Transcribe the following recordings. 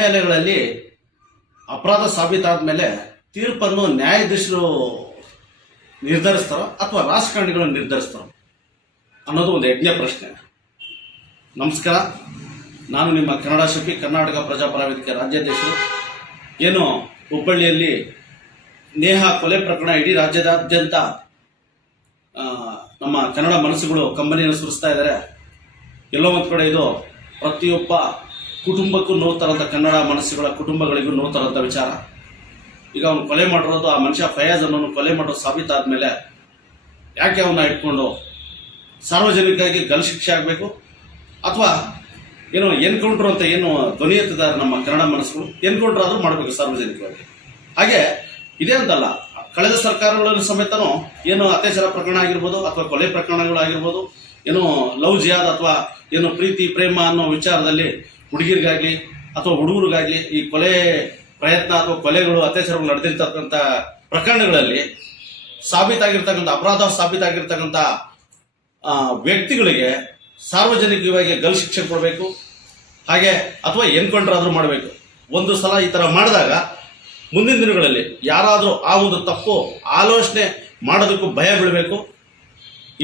ನ್ಯಾಯಾಲಯಗಳಲ್ಲಿ ಅಪರಾಧ ಸಾಬೀತಾದ ಮೇಲೆ ತೀರ್ಪನ್ನು ನ್ಯಾಯಾಧೀಶರು ನಿರ್ಧರಿಸ್ತಾರೋ ಅಥವಾ ರಾಜಕಾರಣಿಗಳು ನಿರ್ಧರಿಸ್ತಾರೋ ಅನ್ನೋದು ಒಂದು ಯಜ್ಞ ಪ್ರಶ್ನೆ. ನಮಸ್ಕಾರ. ನಾನು ನಿಮ್ಮ ಕನ್ನಡ ಶಿಲ್ಪಿ, ಕರ್ನಾಟಕ ಪ್ರಜಾಪರ ವೇದಿಕೆ ರಾಜ್ಯಾಧ್ಯಕ್ಷರು. ಏನು ಹುಬ್ಬಳ್ಳಿಯಲ್ಲಿ ನೇಹ ಕೊಲೆ ಪ್ರಕರಣ ಇಡೀ ರಾಜ್ಯದಾದ್ಯಂತ ನಮ್ಮ ಕನ್ನಡ ಮನಸ್ಸುಗಳು ಕಂಬನಿಯನ್ನು ಸುರಿಸ್ತಾ ಇದ್ದಾರೆ. ಎಲ್ಲೋ ಒಂದು ಕಡೆ ಇದು ಪ್ರತಿಯೊಬ್ಬ ಕುಟುಂಬಕ್ಕೂ ನೋವು ತರಂತ ಕನ್ನಡ ಮನಸ್ಸುಗಳ ಕುಟುಂಬಗಳಿಗೂ ನೋವು ತರಂತ ವಿಚಾರ. ಈಗ ಅವನು ಕೊಲೆ ಮಾಡಿರೋದು ಆ ಮನುಷ್ಯ ಫಯಾಜ್ ಅನ್ನೋನು ಕೊಲೆ ಮಾಡೋದು ಸಾಬೀತಾದ ಮೇಲೆ ಯಾಕೆ ಅವನ್ನ ಇಟ್ಕೊಂಡು ಸಾರ್ವಜನಿಕವಾಗಿ ಗಲ್ ಶಿಕ್ಷೆ ಆಗಬೇಕು? ಅಥವಾ ಏನು ಎನ್ಕೌಂಟ್ರ್ ಅಂತ ಏನು ಧ್ವನಿ ಎತ್ತಿದ್ದಾರೆ ನಮ್ಮ ಕನ್ನಡ ಮನಸ್ಸುಗಳು, ಎನ್ಕೌಂಟ್ರ್ ಆದರೂ ಮಾಡಬೇಕು ಸಾರ್ವಜನಿಕವಾಗಿ. ಹಾಗೆ ಇದೇ ಅಂತಲ್ಲ, ಕಳೆದ ಸರ್ಕಾರಗಳಲ್ಲಿ ಸಮೇತನೂ ಏನು ಅತ್ಯಾಚಾರ ಪ್ರಕರಣ ಆಗಿರ್ಬೋದು ಅಥವಾ ಕೊಲೆ ಪ್ರಕರಣಗಳಾಗಿರ್ಬೋದು ಏನು ಲವ್ ಜಿಯಾದ್ ಅಥವಾ ಏನು ಪ್ರೀತಿ, ಪ್ರೇಮ ಅನ್ನೋ ವಿಚಾರದಲ್ಲಿ ಹುಡುಗಿರಿಗಾಗಲಿ ಅಥವಾ ಹುಡುಗರಿಗಾಗಲಿ ಈ ಕೊಲೆ ಪ್ರಯತ್ನ ಅಥವಾ ಕೊಲೆಗಳು, ಅತ್ಯಾಚಾರಗಳು ನಡೆದಿರ್ತಕ್ಕಂಥ ಪ್ರಕರಣಗಳಲ್ಲಿ ಸಾಬೀತಾಗಿರ್ತಕ್ಕಂಥ, ಅಪರಾಧ ಸಾಬೀತಾಗಿರ್ತಕ್ಕಂಥ ವ್ಯಕ್ತಿಗಳಿಗೆ ಸಾರ್ವಜನಿಕವಾಗಿ ಗಲ್ ಶಿಕ್ಷೆ ಕೊಡಬೇಕು, ಹಾಗೆ ಅಥವಾ ಎನ್ಕೌಂಟರ್ ಆದರೂ ಮಾಡಬೇಕು. ಒಂದು ಸಲ ಈ ಥರ ಮಾಡಿದಾಗ ಮುಂದಿನ ದಿನಗಳಲ್ಲಿ ಯಾರಾದರೂ ಆ ಒಂದು ತಪ್ಪು ಆಲೋಚನೆ ಮಾಡೋದಕ್ಕೂ ಭಯ ಬೀಳಬೇಕು.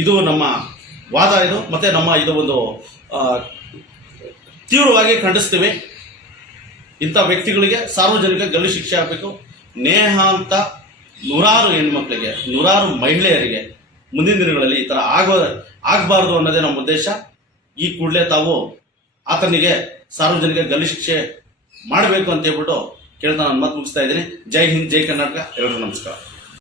ಇದು ನಮ್ಮ ವಾದ ಇದು, ಮತ್ತು ನಮ್ಮ ಇದು ಒಂದು ತೀವ್ರವಾಗಿ ಖಂಡಿಸ್ತೀವಿ ಇಂಥ ವ್ಯಕ್ತಿಗಳಿಗೆ ಸಾರ್ವಜನಿಕ ಗಲ್ಲು ಶಿಕ್ಷೆ ಆಗಬೇಕು. ನೇಹ ಅಂತ ನೂರಾರು ಹೆಣ್ಮಕ್ಳಿಗೆ, ನೂರಾರು ಮಹಿಳೆಯರಿಗೆ ಮುಂದಿನ ದಿನಗಳಲ್ಲಿ ಈ ಥರ ಆಗೋ ಆಗಬಾರ್ದು ಅನ್ನೋದೇ ನಮ್ಮ ಉದ್ದೇಶ. ಈ ಕೂಡಲೇ ತಾವು ಆತನಿಗೆ ಸಾರ್ವಜನಿಕ ಗಲ್ಲು ಶಿಕ್ಷೆ ಮಾಡಬೇಕು ಅಂತ ಹೇಳ್ಬಿಟ್ಟು ಕೇಳ್ತಾ ನಾನು ಮತ್ತೆ ಮುಗಿಸ್ತಾ ಇದ್ದೀನಿ. ಜೈ ಹಿಂದ್, ಜೈ ಕರ್ನಾಟಕ. ಎಲ್ಲರೂ ನಮಸ್ಕಾರ.